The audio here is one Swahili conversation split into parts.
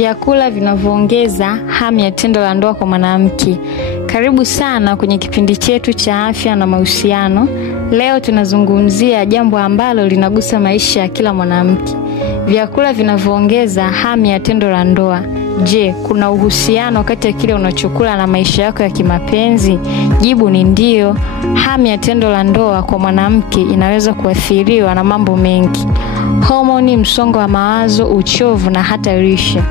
Vyakula vinavyoongeza hamu ya tendo la ndoa kwa mwanamke. Karibu sana kwenye kipindi chetu cha afya na mahusiano. Leo tunazungumzia jambo ambalo linagusa maisha ya kila mwanamke. Vyakula vinavyoongeza hamu ya tendo la ndoa. Je, kuna uhusiano kati ya kile unachokula na maisha yako ya kimapenzi? Jibu ni ndio. Hamu ya tendo la ndoa kwa mwanamke inaweza kuathiriwa na mambo mengi. Homoni, msongo wa mawazo, uchovu na hata lishe.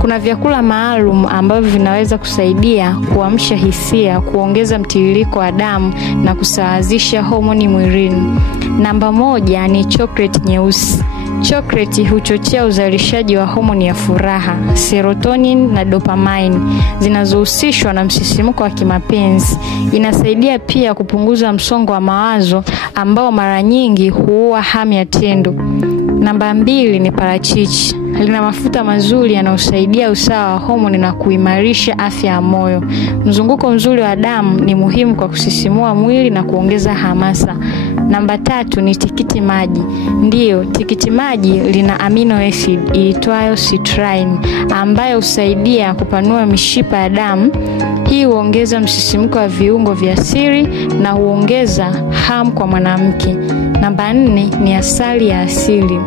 Kuna vyakula maalum ambavyo vinaweza kusaidia kuamsha hisia, kuongeza mtiririko wa damu na kusawazisha homoni mwilini. Namba 1 ni chocolate nyeusi. Chocolate huchochea uzalishaji wa homoni ya furaha, serotonin na dopamine zinazohusishwa na msisimko wa kimapenzi. Inasaidia pia kupunguza msongo wa mawazo ambao mara nyingi huua hamu ya tendo. Namba 2 ni parachichi. Lina mafuta mazuri yanayosaidia usawa wa homoni na kuimarisha afya ya moyo. Mzunguko mzuri wa damu ni muhimu kwa kusisimua mwili na kuongeza hamasa. Namba 3 ni tikiti maji. Ndiyo, tikiti maji lina amino acid iitwayo citrine ambayo husaidia kupanua mishipa ya damu. Hii huongeza msisimko wa viungo vya siri na huongeza hamu kwa mwanamke. Namba 4 ni asali ya asili.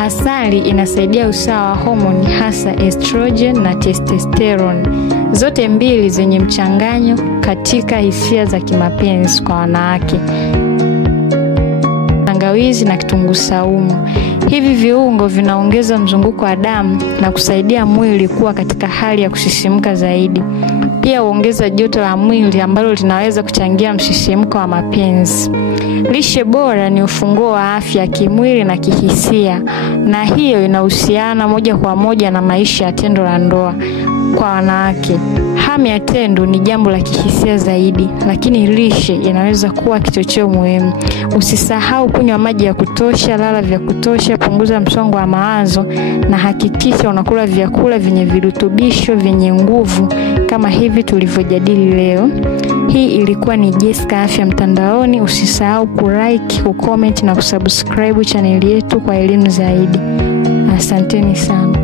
Asali inasaidia usawa wa homoni hasa estrogen na testosterone. Zote mbili zenye mchanganyo katika hisia za kimapenzi kwa wanawake. Tangawizi na kitunguu saumu. Hivi viungo vinaongeza mzunguko wa damu na kusaidia mwili kuwa katika hali ya kusisimka zaidi. Pia huongeza joto la mwili ambalo linaweza kuchangia msisimko wa mapenzi. Lishe bora ni ufunguo wa afya kimwili na kihisia, na hiyo inahusiana moja kwa moja na maisha ya tendo la ndoa kwa wanawake. Hamu ya tendo ni jambo la kihisia zaidi, lakini lishe inaweza kuwa kichocheo muhimu. Usisahau kunywa maji ya kutosha, lala vya kutosha, punguza msongo wa mawazo na hakikisha unakula vyakula vyenye virutubisho vyenye nguvu kama hivi tulivyojadili leo. Hii ilikuwa ni Jessica Afya Mtandaoni. Usisahau kulike, kucomment na kusubscribe channel yetu kwa elimu zaidi. Asanteni sana.